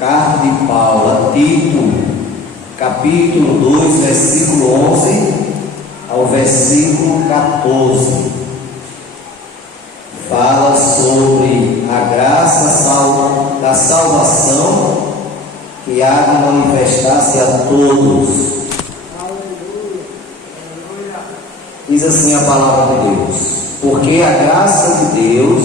Carta de Paulo a Tito, capítulo 2, versículo 11 ao versículo 14. Fala sobre a graça da salvação que há de manifestar-se a todos. Diz assim a palavra de Deus: porque a graça de Deus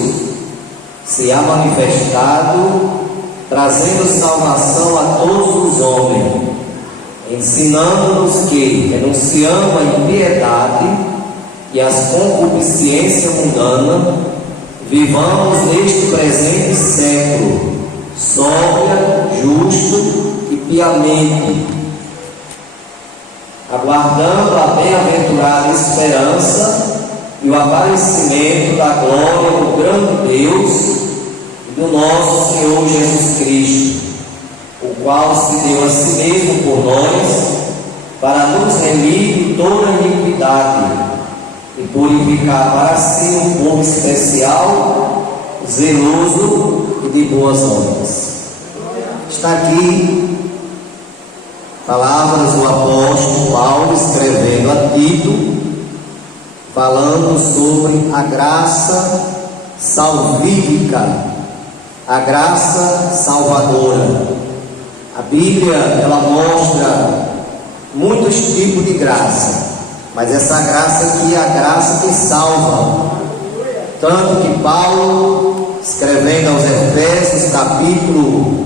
se há manifestado, trazendo salvação a todos os homens, ensinando-nos que, renunciando à impiedade e às concupiscências mundanas, vivamos neste presente século sóbria, justo e piamente, aguardando a bem-aventurada esperança e o aparecimento da glória do grande Deus e do nosso Senhor Jesus Cristo, o qual se deu a si mesmo por nós, para nos remir de toda iniquidade e purificar para si um povo especial, zeloso e de boas obras. Está aqui palavras do apóstolo Paulo escrevendo a Tito, falando sobre a graça salvífica, a graça salvadora. A Bíblia, ela mostra muitos tipos de graça, mas essa graça aqui é a graça que salva. Tanto que Paulo, escrevendo aos Efésios, capítulo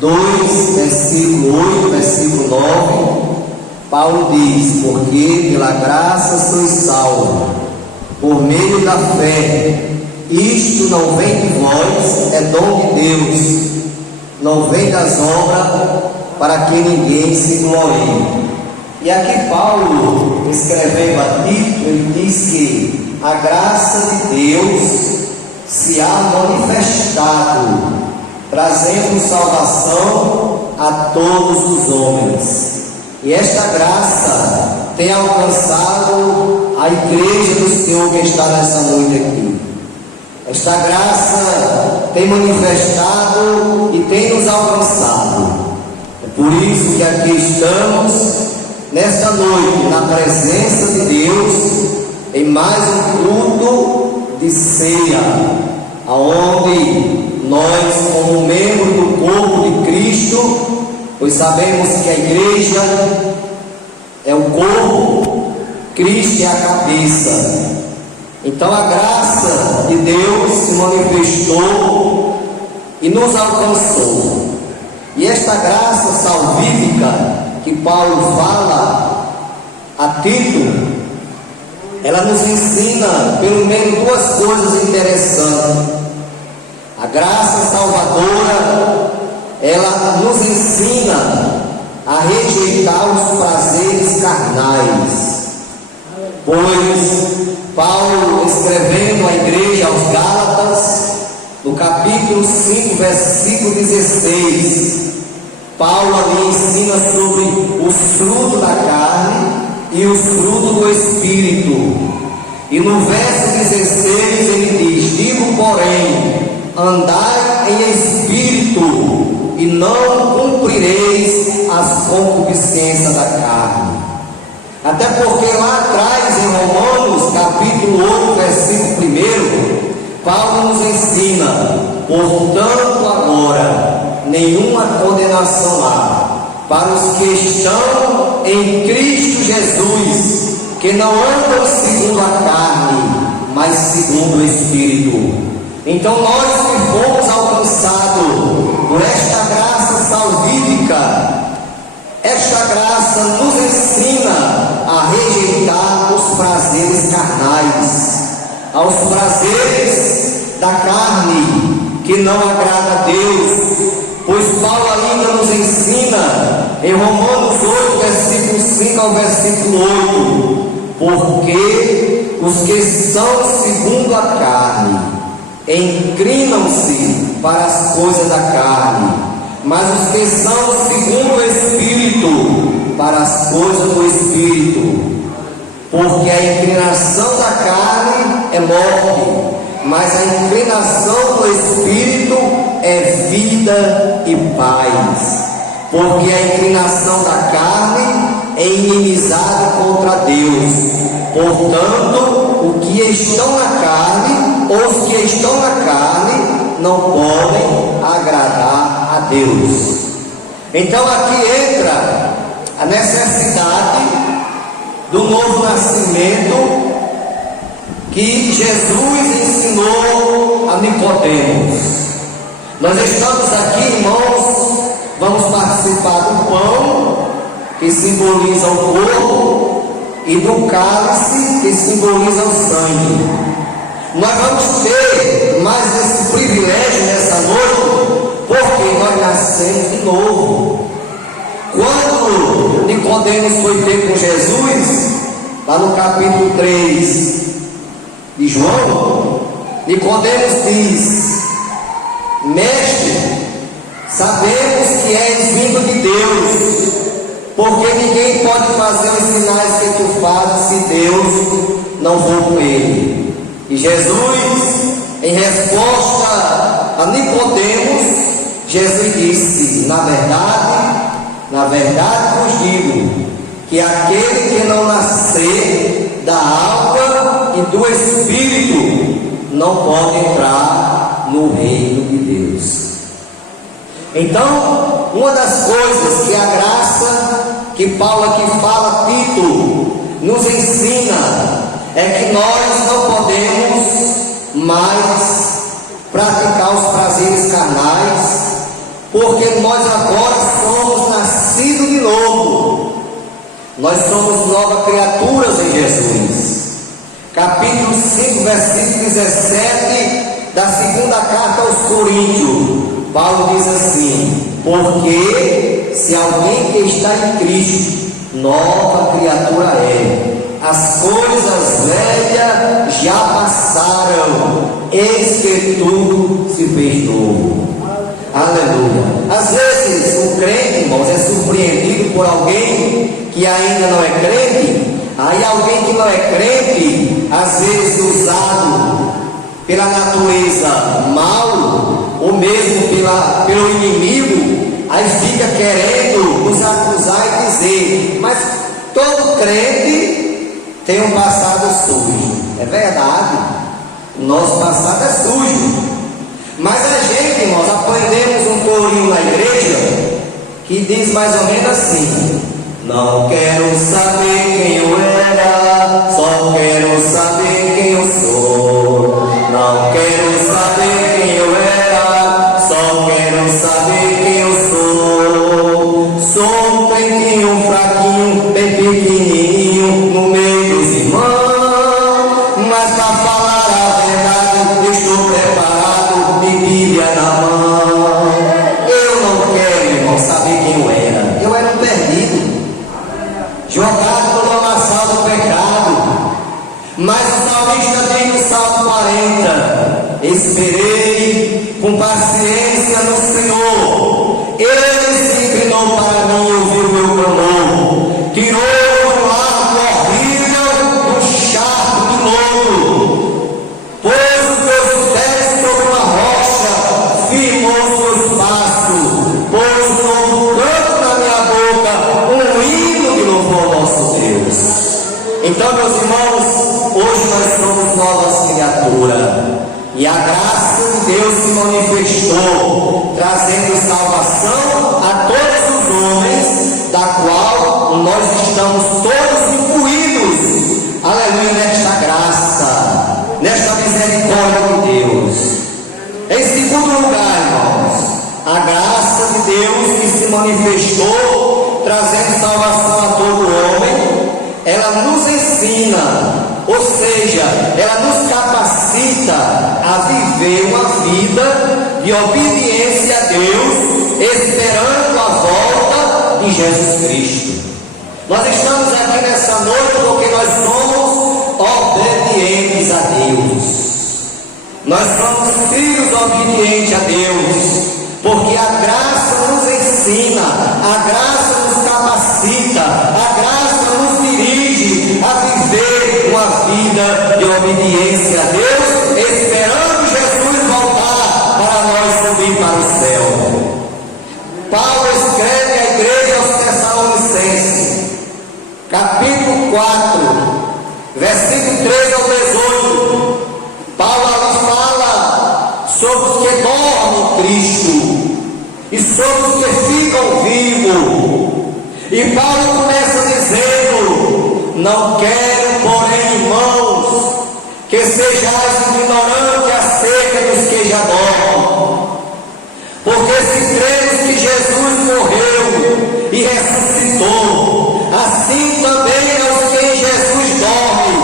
2, versículo 8, versículo 9, Paulo diz: porque pela graça sois salvos, por meio da fé. Isto não vem de vós, é dom de Deus, não vem das obras, para que ninguém se glorie. E aqui Paulo, escrevendo a Tito, ele diz que a graça de Deus se há manifestado, trazendo salvação a todos os homens. E esta graça tem alcançado a igreja do Senhor que está nessa noite aqui. Esta graça tem manifestado e tem nos alcançado. É por isso que aqui estamos nesta noite, na presença de Deus, em mais um culto de ceia, aonde nós, como membro do corpo de Cristo, pois sabemos que a igreja é o corpo, Cristo é a cabeça. Então a graça de Deus se manifestou e nos alcançou. E esta graça salvífica que Paulo fala a Tito, ela nos ensina pelo menos duas coisas interessantes. A graça salvadora, ela nos ensina a rejeitar os prazeres carnais, pois Paulo, escrevendo à igreja aos Gálatas, no capítulo 5, versículo 16, Paulo ali ensina sobre os frutos da carne e os frutos do Espírito. E no verso 16 ele diz: digo, porém, andai em Espírito, e não cumprireis as concupiscências da carne. Até porque lá atrás, em Romanos, capítulo 8, versículo 1, Paulo nos ensina: portanto, agora, nenhuma condenação há para os que estão em Cristo Jesus, que não andam segundo a carne, mas segundo o Espírito. Então nós que fomos alcançados por esta graça salvífica, esta graça nos ensina a rejeitar os prazeres carnais, aos prazeres da carne, que não agrada a Deus. Pois Paulo ainda nos ensina em Romanos 8, versículo 5 ao versículo 8: porque os que são segundo a carne inclinam-se para as coisas da carne, mas os que são segundo o Espírito, para as coisas do Espírito. Porque a inclinação da carne é morte, mas a inclinação do Espírito é vida e paz. porque a inclinação da carne é inimizade contra Deus. Portanto, os que estão na carne, não podem agradar a Deus. Então aqui entra a necessidade do novo nascimento que Jesus ensinou a Nicodemos. Nós estamos aqui, irmãos, vamos participar do pão, que simboliza o corpo, e do cálice, que simboliza o sangue. Nós vamos ter mais esse privilégio nessa noite, porque nós nascemos de novo. Quando Nicodemos foi ter com Jesus, lá no capítulo 3 de João, Nicodemos diz: Mestre, sabemos que és vindo de Deus, porque ninguém pode fazer os sinais que tu fazes se Deus não for com ele. E Jesus, em resposta a Nicodemos, Jesus disse: na verdade vos digo, que aquele que não nascer da água e do Espírito não pode entrar no reino de Deus. Então, uma das coisas que a graça que Paulo aqui fala, Tito, nos ensina, é que nós não podemos mais praticar os prazeres carnais, porque nós agora somos nascidos de novo. Nós somos novas criaturas em Jesus. Capítulo 5, versículo 17 da segunda carta aos Coríntios, Paulo diz assim: porque se alguém que está em Cristo, nova criatura é. As coisas velhas já passaram, eis que tudo se fez novo. Aleluia. Às vezes o crente, irmãos, é surpreendido por alguém que ainda não é crente. Aí alguém que não é crente, às vezes usado pela natureza mal, ou mesmo pelo inimigo, aí fica querendo nos acusar e dizer: mas todo crente tem um passado sujo. É verdade, o nosso passado é sujo. Mas a gente, irmãos, aprendemos um corinho na igreja que diz mais ou menos assim: não quero saber quem eu era, só quero saber quem eu sou. Não quero saber quem eu era, só quero saber quem eu sou. Sou um crentinho fraquinho, bem pequenininho, no meio dos irmãos, mas para falar a verdade, estou preparado, Bíblia na mão. Eu não quero, irmão, saber quem eu era. Eu era um perdido, jogado no lamaçal do pecado. Mas o salmista diz no Salmo 40: esperei com paciência no Senhor, Ele se inclinou para mim e ouviu o meu clamor, tirou do largo horrível do charco do lodo, pôs os meus pés sobre uma rocha, firmou seus passos, pôs um novo canto na minha boca, um hino de louvor ao nosso Deus. Então, meus irmãos, hoje nós somos novas criaturas, e a graça de Deus se manifestou, trazendo salvação a todos os homens, da qual nós estamos todos incluídos, aleluia, nesta graça, nesta misericórdia de Deus. Em segundo lugar, irmãos, a graça de Deus que se manifestou, trazendo salvação a todo homem, ela nos ensina, ou seja, ela nos capacita a viver uma vida de obediência a Deus, esperando a volta de Jesus Cristo. Nós estamos aqui nessa noite porque nós somos obedientes a Deus. Nós somos filhos obedientes a Deus, porque a graça nos ensina, a graça nos capacita, a graça nos dirige a viver uma vida de obediência a Deus, esperando Jesus voltar para nós subir para o céu. Paulo escreve a igreja aos Tessalonicenses, capítulo 4, versículo 13 ao 18, Paulo ali fala sobre os que dormem em Cristo e sobre os que ficam vivos. E Paulo começa dizendo: não quero, porém, irmãos, que sejais ignorantes acerca dos que já dormem, porque se cremos que Jesus morreu e ressuscitou, assim também aos que em Jesus dormem,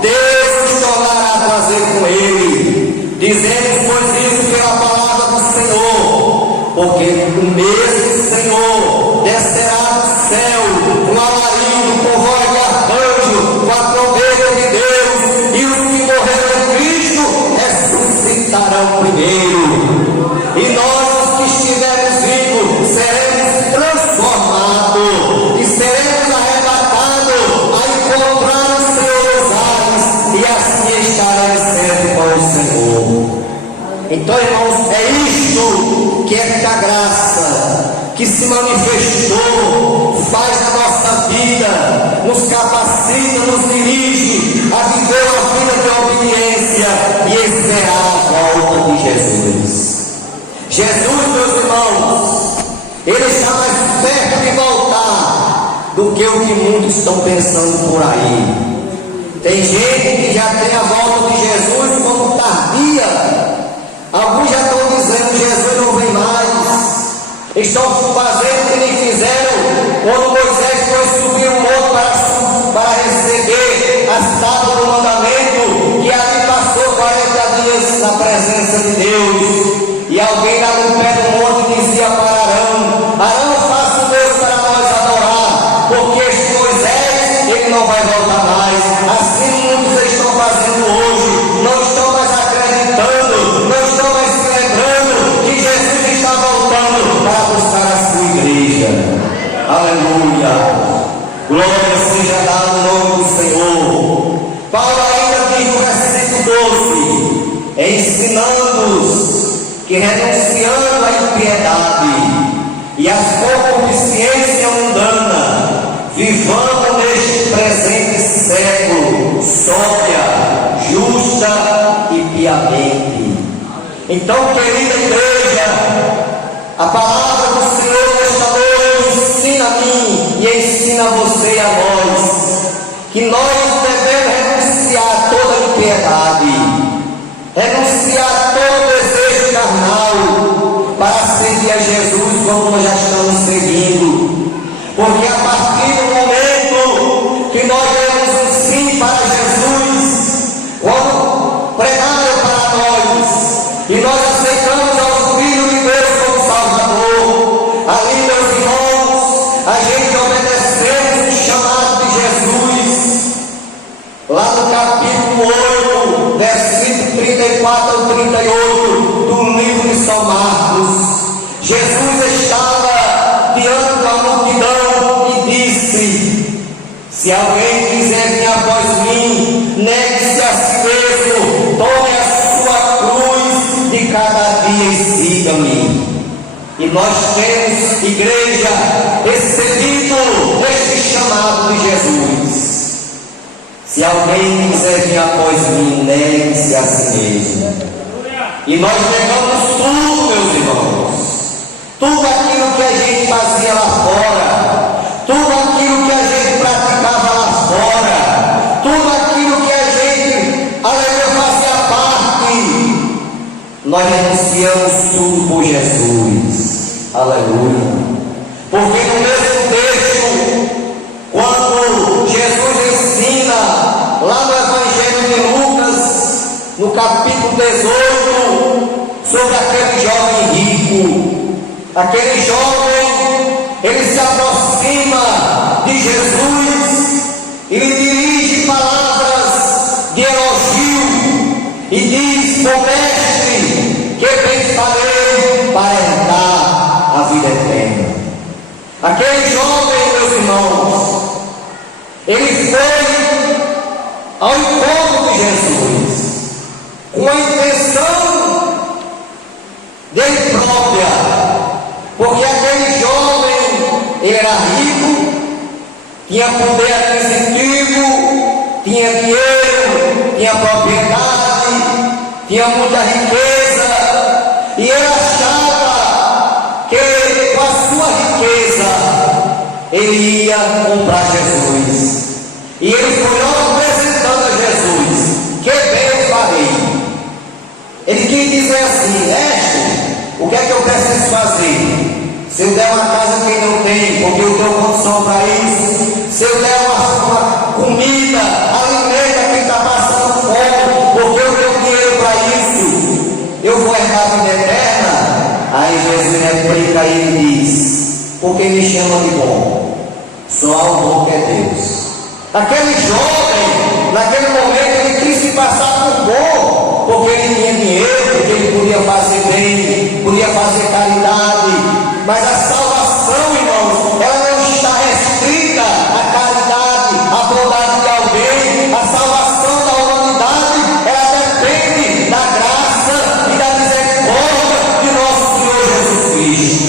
Deus nos tornará a trazer com ele. Dizemos, pois, isso pela palavra do Senhor, porque o mesmo Senhor descerá do céu com alarido, com voz de arcanjo, com a trombeta de Deus, e os que morreram em Cristo ressuscitarão primeiro. E nós, os que estivermos vivos, seremos transformados e seremos arrebatados a encontrar o Senhor nos ares, e assim estaremos sempre com o Senhor. Então, irmãos, é isto que é a graça que se manifestou, faz na nossa vida, nos capacita, nos dirige a viver uma vida de obediência e esperar a volta de Jesus. Jesus, meus irmãos, ele está mais perto de voltar do que o que muitos estão pensando por aí. Tem gente que já tem a volta de Jesus como tardia. Alguns já estão dizendo: Jesus não vem mais. Estão fazendo o que nem fizeram quando Moisés foi subir o monte para receber as tábuas do mandamento, que ali passou 40 dias na presença de Deus. E alguém lá no pé do monte dizia para Arão: Arão, faça o Deus para nós adorar, porque este Moisés, ele não vai voltar mais. Assim muitos estão fazendo hoje, não estão mais acreditando, não estão mais celebrando que Jesus está voltando para buscar a sua igreja. Aleluia! Glória seja dada no nome do Senhor. Paulo ainda diz no versículo 12: ensinando-os que, renunciando à impiedade e à concupiscência mundana, vivamos neste presente século sóbria, justa e piamente. Então, querida igreja, a palavra do Senhor nesta noite ensina a mim e ensina a você e a nós que nós devemos renunciar a toda impiedade, renunciar a todo desejo carnal, para seguir a Jesus como nós já estamos seguindo. Porque a partir do momento que nós demos um sim para Jesus, quando pregado para nós, e nós aceitamos ao Filho de Deus como Salvador, ali, meus irmãos, a gente obedecemos o chamado de Jesus. Lá no capítulo 8, versículo 34 ao 38 do livro de São Marcos, Jesus estava diante da multidão e disse: se alguém quiser vir após mim, negue-se a si mesmo, tome a sua cruz de cada dia e siga-me. E nós temos, igreja, recebido este chamado de Jesus. Se alguém quiser vir após mim, negue-se a si mesmo. E nós negamos tudo, meus irmãos. Tudo aquilo que a gente fazia lá fora, tudo aquilo que a gente praticava lá fora, tudo aquilo que a gente, aleluia, fazia parte, nós renunciamos tudo por Jesus. Aleluia. Porque no mesmo texto, quando Jesus ensina lá no Evangelho de Lucas, no capítulo 18, sobre aquele jovem rico, aquele jovem, ele se aproxima de Jesus e lhe dirige palavras de elogio e diz: bom mestre, que bem farei para herdar a vida eterna. Aquele jovem, meus irmãos, ele foi ao encontro de Jesus com a intenção dele própria, porque aquele jovem, ele era rico, tinha poder aquisitivo, tinha dinheiro, tinha propriedade, tinha muita riqueza, e ele achava que com a sua riqueza ele ia comprar Jesus. E ele foi logo apresentando a Jesus: que bem eu farei. Ele quis dizer assim: mestre, o que é que eu preciso fazer? Se eu der uma casa a quem não tem, porque eu tenho condição para isso. Se eu der uma comida, alimento a quem está passando fome, porque eu tenho dinheiro para isso, eu vou herdar a vida eterna. Aí Jesus replica e ele diz: porque me chama de bom? Só há um bom que é Deus. Aquele jovem, naquele momento, ele quis se passar por bom, porque ele tinha dinheiro, porque ele podia fazer bem, podia fazer caridade. Mas a salvação, irmãos, ela não está restrita à caridade, à bondade de alguém. A salvação da humanidade, ela depende da graça e da misericórdia de nosso Senhor Jesus Cristo.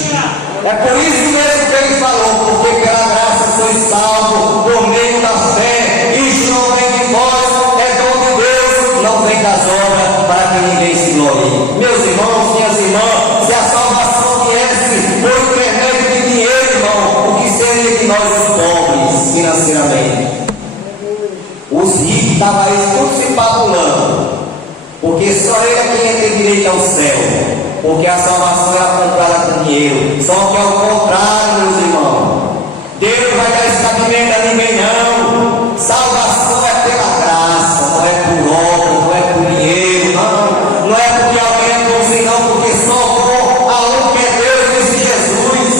É por isso mesmo que ele falou: porque pela graça sois salvos por meio da fé. Isso não vem de vós, é dom de Deus, não vem das obras, para que ninguém se glorie. Meus irmãos, minhas irmãs, se a salvação viesse por intermédio de dinheiro, irmão, o que seria de nós os pobres financeiramente? Os ricos estavam aí tudo se babulando, porque só ele é quem ia ter direito ao céu, porque a salvação era comprada com dinheiro. Só que ao contrário, meus irmãos, Deus não vai dar escapamento a ninguém, não. Salvação é pela graça, não é por obra, não é por dinheiro, não. Não é porque alguém é bonzinho, não, porque só for a um que é Deus, disse Jesus.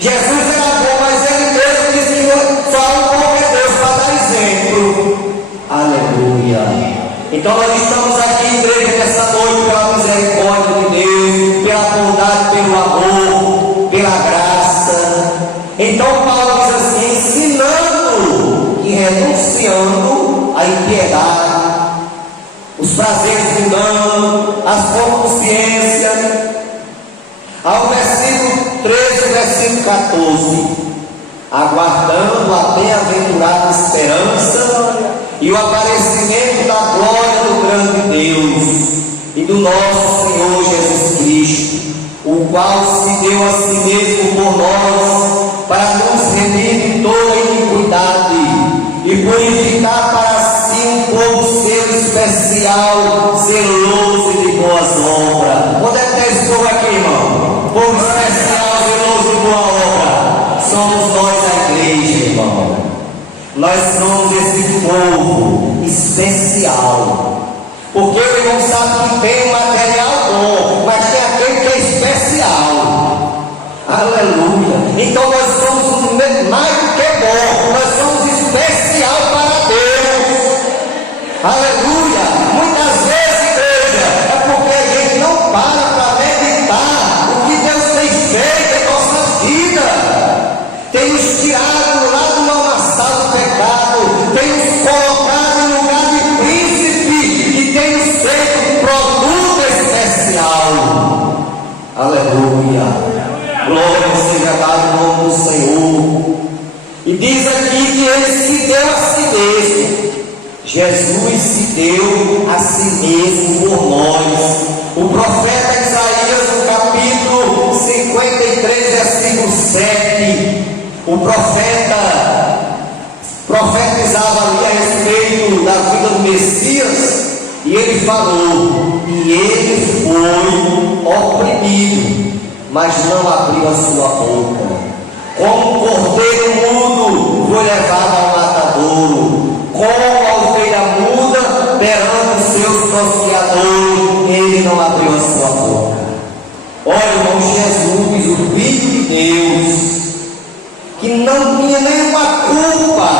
Jesus era bom, mas ele mesmo disse que só há um bom que é Deus, para dar exemplo. Aleluia. Então nós estamos aqui, igreja, nessa noite, pela misericórdia de Deus, pela bondade, pelo amor, pela graça. Então Paulo diz assim: ensinando e renunciando à impiedade, os prazeres mundano, as concupiscências. Ao versículo 13, versículo 14: aguardando a bem-aventurada esperança e o aparecimento da glória do grande Deus e do nosso Senhor Jesus Cristo, o qual se deu a si mesmo por nós, para nos remir de toda iniquidade e purificar para si um povo seu especial, zeloso e de boas obras. Onde é que está esse povo aqui, irmão? Povo especial, zeloso e de boa obra. Somos nós a igreja, irmão. Nós somos esse povo especial. Porque o irmão sabe que tem um material bom, mas tem aquele que é especial. Aleluia. Então nós somos mais do que bom, nós somos especial para Deus. Aleluia. Muitas vezes, igreja, é porque a gente não para meditar o que Deus tem feito em nossa vida. Tem nos tirado lá do lamaçal do pecado, tem nos colocado em lugar de príncipe e tem nos feito um produto especial. Aleluia. Glória seja dada em nome do Senhor. E diz aqui que ele se deu a si mesmo. Jesus se deu a si mesmo por nós. O profeta Isaías, no capítulo 53, versículo 7, o profeta profetizava ali a respeito da vida do Messias, e ele falou: e ele foi oprimido, mas não abriu a sua boca. Como um cordeiro mudo foi levado ao matadouro, como a ovelha muda perante os seus tosqueadores, ele não abriu a sua boca. Olha, irmão, Jesus, o Filho de Deus, que não tinha nenhuma culpa,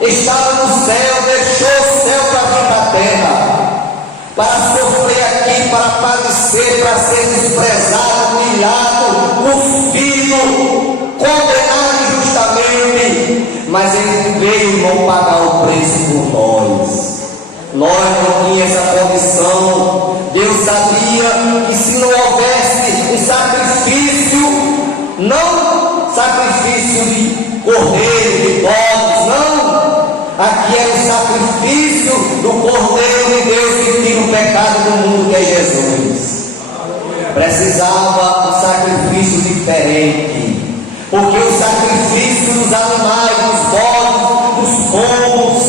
estava no céu, deixou o céu para vir para a terra, para sofrer aqui, para padecer, para ser desprezado, humilhado, cuspido, condenado injustamente, mas ele veio, irmão, pagar o preço por nós. Nós não tínhamos essa condição. Deus sabia que se não houvesse um sacrifício, não sacrifício sacrifício de cordeiro, de bodes, não. Aqui era o sacrifício do Cordeiro de Deus que tira o pecado do mundo, que é Jesus. Precisava um sacrifício diferente, porque o sacrifício dos animais, dos bodes, dos pombos,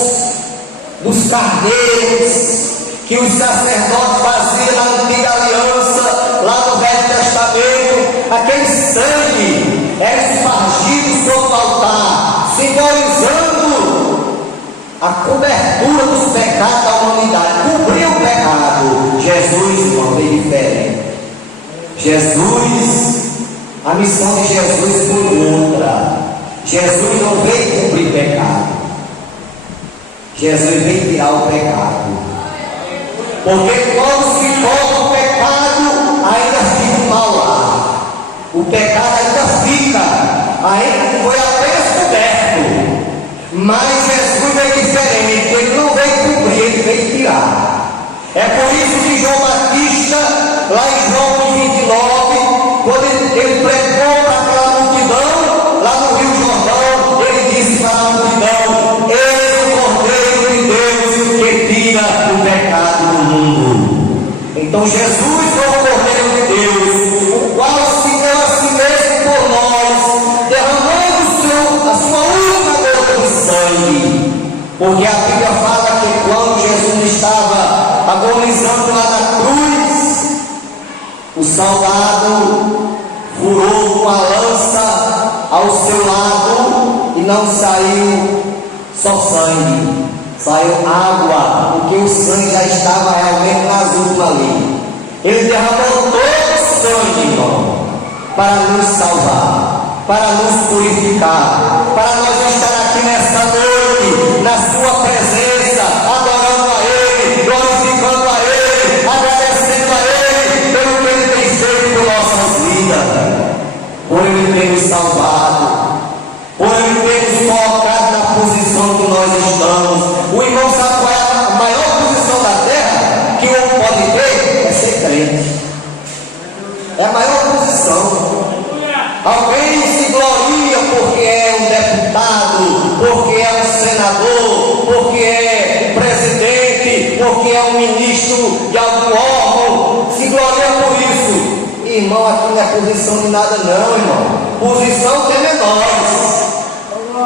dos carneiros, que os sacerdotes faziam na antiga aliança, lá no Velho Testamento, aquele sangue era espargido sobre o altar, simbolizando a cobertura dos pecados da humanidade, cobrir o pecado. Jesus, irmão, veio diferente. Jesus, a missão de Jesus foi outra. Jesus não veio cobrir pecado, Jesus veio tirar o pecado. Porque quando se cobra o pecado, ainda fica o mal lá. O pecado ainda fica, ainda foi apenas coberto. Mas Jesus veio diferente, ele não veio cobrir, ele veio tirar. É por isso que João Batista, lá em João 29, quando ele pregou para aquela multidão, lá no Rio Jordão, ele disse para a multidão: eis o Cordeiro de Deus que tira o pecado do mundo. Então Jesus foi o Cordeiro de Deus, o qual se deu a si mesmo por nós, derramando a sua única gota de sangue. Porque a Bíblia fala que quando Jesus estava agonizando lá na cruz, o soldado furou uma lança ao seu lado e não saiu só sangue, saiu água, porque o sangue já estava realmente nas últimas ali. Ele derramou todo o sangue, irmão, para nos salvar, para nos purificar, para nós estar aqui nesta noite, na sua presença, adorando a Ele, glorificando a Ele, agradecendo a Ele pelo que Ele tem feito por nossas vidas, por Ele ter nos salvado, por Ele ter nos colocado na posição que nós estamos. O irmão sabe qual é a maior posição da terra que o homem pode ter? É ser crente. É a maior posição. Alguém se gloria porque é um deputado, porque é um senador, porque é um presidente, porque é um ministro de algum órgão, se gloria por isso. Irmão, aqui não é posição de nada não, irmão. Posição tem é nós.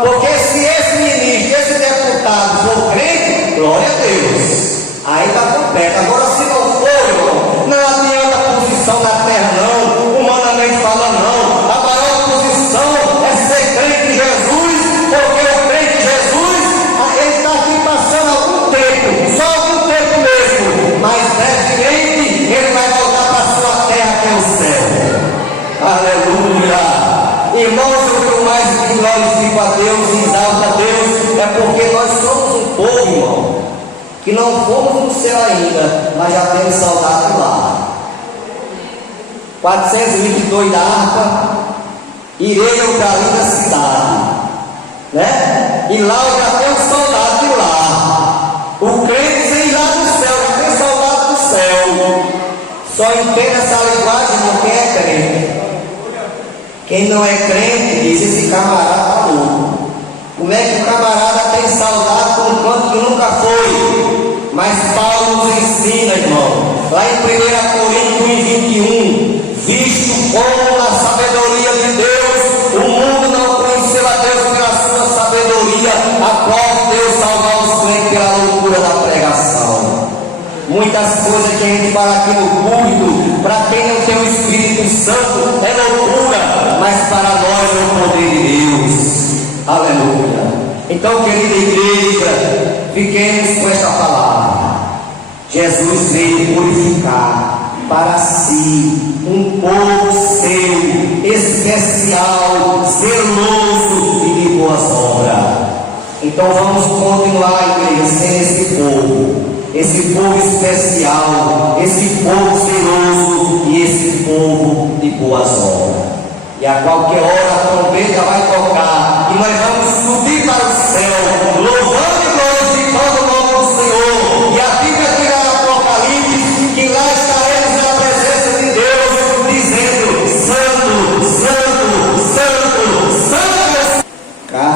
Porque se esse ministro, esse deputado for crente, glória a Deus, aí está completo. Agora se não for, irmão, não adianta a posição na terra não, humanamente falando não. A maior posição é ser crente em Jesus, porque o crente em Jesus, ele está aqui passando algum tempo, só algum tempo mesmo, mas brevemente ele vai voltar para a sua terra, que é o céu. Aleluia! Irmãos, o que eu mais glorifico a Deus e exalto a Deus é porque nós somos um povo, irmão, que não fomos no céu ainda, mas já temos saudade lá. 422 da harpa, irei ao caminho da cidade, né? E lá eu já tenho saudade de lá. O crente vem lá do céu, já tem saudade do céu. Só entende essa linguagem não quem é crente. Quem não é crente diz: esse camarada está louco. Como é que o camarada tem saudade por um canto que nunca foi? Mas Paulo nos ensina, irmão, lá em 1 Coríntios 21, visto como na sabedoria de Deus, o mundo não conheceu a Deus pela sua sabedoria, a qual Deus salva os crentes pela loucura da pregação. Muitas coisas que a gente fala aqui no culto, para quem não tem o Espírito Santo, é loucura, mas para nós é o poder de Deus. Aleluia. Então, querida igreja, fiquemos com esta palavra. Jesus veio purificar para si um povo seu, especial, zeloso e de boas obras. Então vamos continuar, igreja, sendo esse povo especial, esse povo zeloso e esse povo de boas obras. E a qualquer hora a trombeta vai tocar e nós vamos subir para o céu.